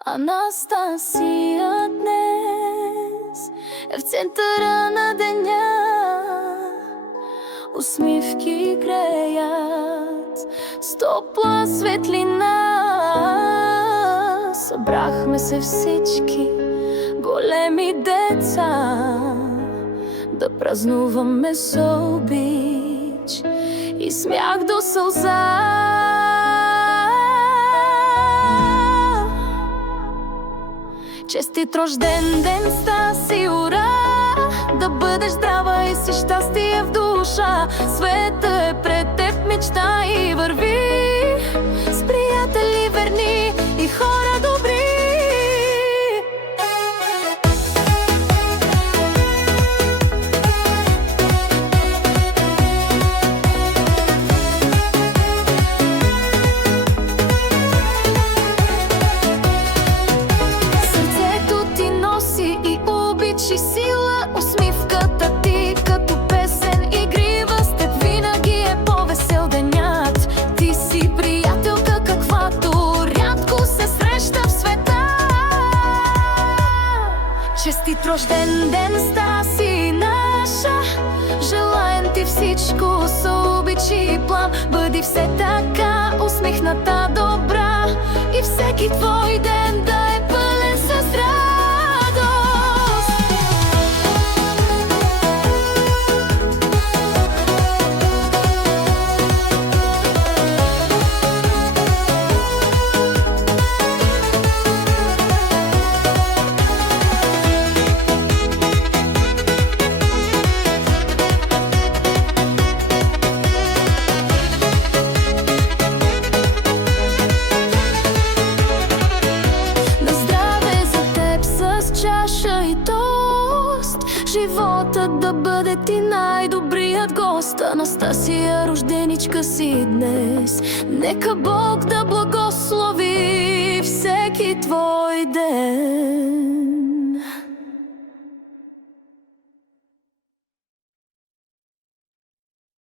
Анастасия днес е в центъра на деня. Усмивки греят с топла светлина. Събрахме се всички големи деца да празнуваме с обич и смях до сълза. Честит рожден ден, Стаси, ура! Да бъдеш здрава и си щастие в душа. Света е пред теб, мечта и върви с приятели верни и хора добри. И сила, усмивката ти като песен игрива, с теб винаги е по-весел денят. Ти си приятелка, каквато рядко се среща в света. Честит рожден ден, Стаси наша! Желаем ти всичко с обич и плам. Бъди все така усмихната, добра и всеки твой ден да е пълен със здраве. Чаша и тост, животът да бъде ти най-добрият гост. Анастасия, рожденичка си днес, нека Бог да благослови.